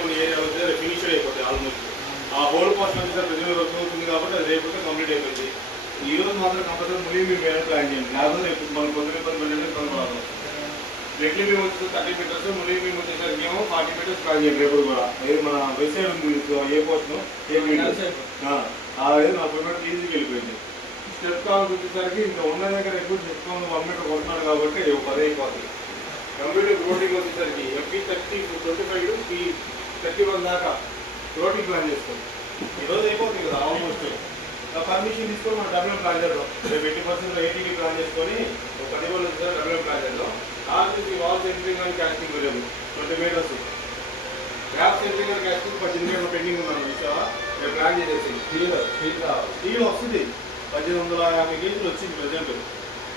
కొన్ని ఏరియాలు వచ్చి ఫినిష్డ్ అయిపోతాయి ఆల్మోస్ట్. ఆ హోల్ పోస్ట్ వచ్చేసరికి ప్రజలు వర్క్ అవుతుంది కాబట్టి అది రేపు కంప్లీట్ అయిపోయింది. ఈ రోజు మాత్రం కంపల్సరీ ములి మీరు వేరే ప్లాన్ చేయండి. లేకపోతే రేపు మనం పొద్దున ఇబ్బంది పెట్టండి ఇబ్బంది పడాలి. రెడ్లీ మేము వచ్చి 30 మీటర్స్, ములి మేము వచ్చేసరికి ఏమో 40 మీటర్స్ ప్లాన్ చేయండి రేపు కూడా. ఇది మన వెస్ట్ సైడ్ ఉంది ఏ పోస్ట్ ఏ మీటర్ అదే 40 మీటర్స్ ఈజీగా వెళ్ళిపోయింది. స్టెప్ కావాలి వచ్చేసరికి ఇంకా ఉన్న దగ్గర ఎక్కువ స్టెప్ కావాలి 1 మీటర్ కొడుతున్నాడు కాబట్టి 10 అయిపోతుంది. కంప్యూటర్ రోడ్డింగ్ వచ్చేసరికి FP 30 25 P31 దాకా రోడ్డింగ్ ప్లాన్ చేసుకోండి. ఈరోజు అయిపోతుంది కదా ఆల్మోస్ట్. పర్మిషన్ తీసుకొని మనం డబ్ల్యూ ప్లాన్ చేద్దాం. రేపు 80% ATD ప్లాన్ చేసుకొని 10 రోజులు వచ్చేసరికి డబ్ల్యూ ప్లాన్ చేద్దాం. RTC wall centering and casting వెళ్ళదు 20 metres. Gap centering and casting 18 మీటర్లు పెండింగ్ ఉన్నాను చూసావా. రేపు ప్లాన్ చేసేసి స్టీల్ వస్తుంది 1850 కేజీలు వచ్చింది ప్రజెంట్.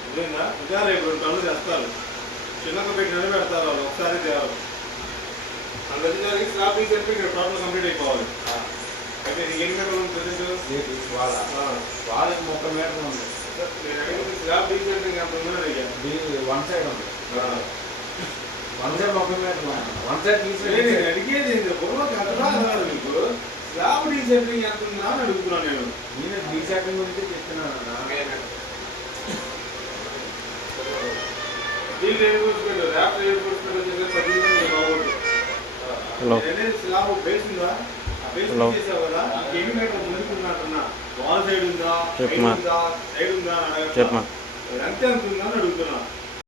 నిజంగా ఇంకా రేపు 2 టన్నులు చేస్తారు. చిన్నగా పెట్టినట్టు పెడతారు వాళ్ళు ఒకసారి తేవాలి. అందుకే స్లాబ్ సెంటరింగ్ రేపు టోటల్ కంప్లీట్ అయిపోవాలి. అయితే నీకు ఎన్ని మీటర్లు ఉంది ప్రజెంట్? వాళ్ళకి 30 మీటర్లు ఉంది. స్లాబ్ డీ సెంటరింగ్ ఎంత ఉందో అడిగా. వన్ సైడ్ ఉంది. వన్ సైడ్ 30 మీటర్లు. వన్ సైడ్ నేను అడిగేది కాదు మీకు. స్లాబ్ డీ సెంటరింగ్ ఎంత ఉందా అని అడుగుతున్నాను నేను. నేను డీ సెంటరింగ్ గురించి చెప్తున్నాను. స్టీల్ రేట్ కూర్చుపెట్టు, ర్యాప్ రేట్ కూర్చుపెట్టు వచ్చేసరికి 18 బాగుంటుంది. స్లాబ్ బేస్ ఉందా? చేసావు కదా ఎన్ని మీటర్లు ముందుకున్నట్టున్నా వాల్ సైడ్ ఉందా, సైడ్ ఉందా అని అడగ ఎంత ఉందా అని అడుగుతున్నా.